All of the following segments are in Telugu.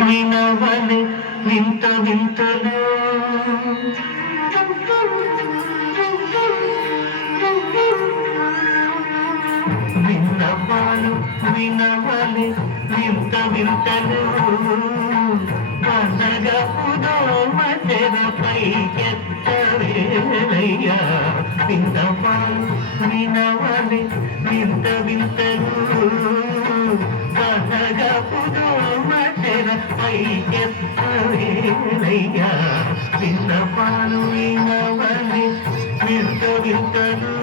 వినవలె వింత వింతలు విన్నపాలు వినవలె వింత వింతలు కనగపుదోమ తెరపై ఎత్తవేలయ్యా విన్నపాలు వినవలె వింత వింతలు కనగపుదోమ తెరపై ఎత్తవేలయ్యా విన్నపాలు వినవలె వింత వింతలు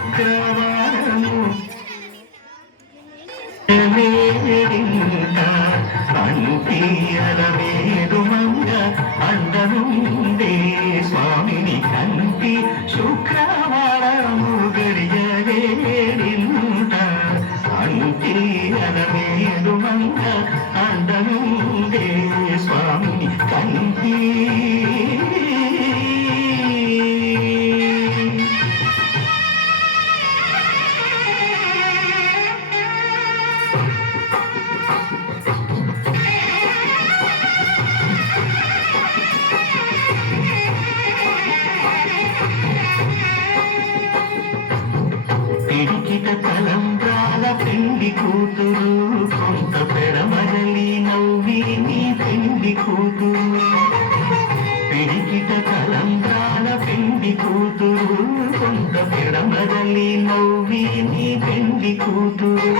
శుక్రవారము అంటీయల వేడుమంగ అందనుండే స్వామిని కంటి శుక్రవారము గడియలేడింట అంటీయల వేడుమంగ అందనుండే స్వామిని కంటి పిడికిట తలంబ్రాల పెండి కూతురు కొంత పెడమరలి నవ్వి నీ పెండి కూతురు పిడికిట తలంబ్రాల పెండి కూతురు కొంత పెడమరలి నవ్వి నీ పెండి కూతురు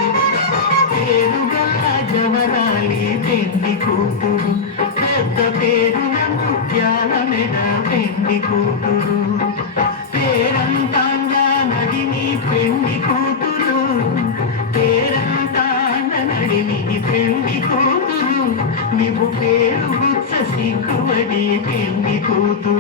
పేరుగల్ల జవరాలి పెండి కూతురు పెద్ద పేరున ముత్యాల మెడ పెండి కూతురు పేరంతాంగా నడిని పెండి కూతురు పేరంతాంగ నడిని పెండి కూతురు నీవు పేరు గుచ్చ సిగ్గువడి పెండి కూతురు